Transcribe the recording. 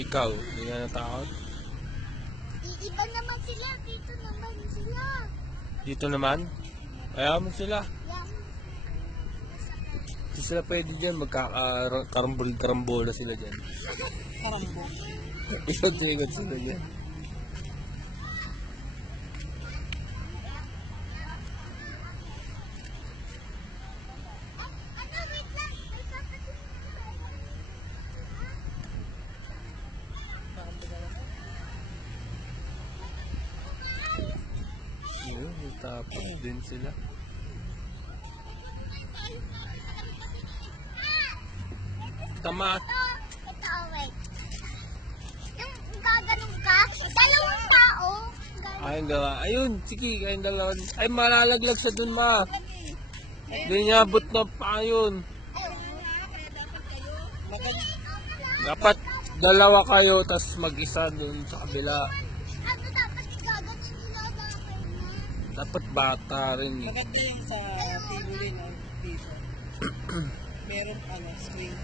Ikaw, hindi ka natakot? Iiba naman sila. Dito naman sila. Dito naman? Kaya mo sila. Yan. Hindi sila pwede dyan. Magkakarambol-karambola sila dyan. Karambo. Ikot-ikot sila dyan. Ano, wait lang. May papatin. Yun, tapos din sila. Tama. Ito, wait. Yung gaganong ka, dalawang tao. Ayun dalawa. Ayun, sige, ayun dalawa. Ay, malalaglag sa dun, ma. Hindi niya abot na pa yun. Dapat dalawa kayo, tas mag-isa dun sa kabila. Ano dapat gaganon nila bakit na? Dapat bata rin eh. Maganda yung sa tibulin o piso. Meron swing.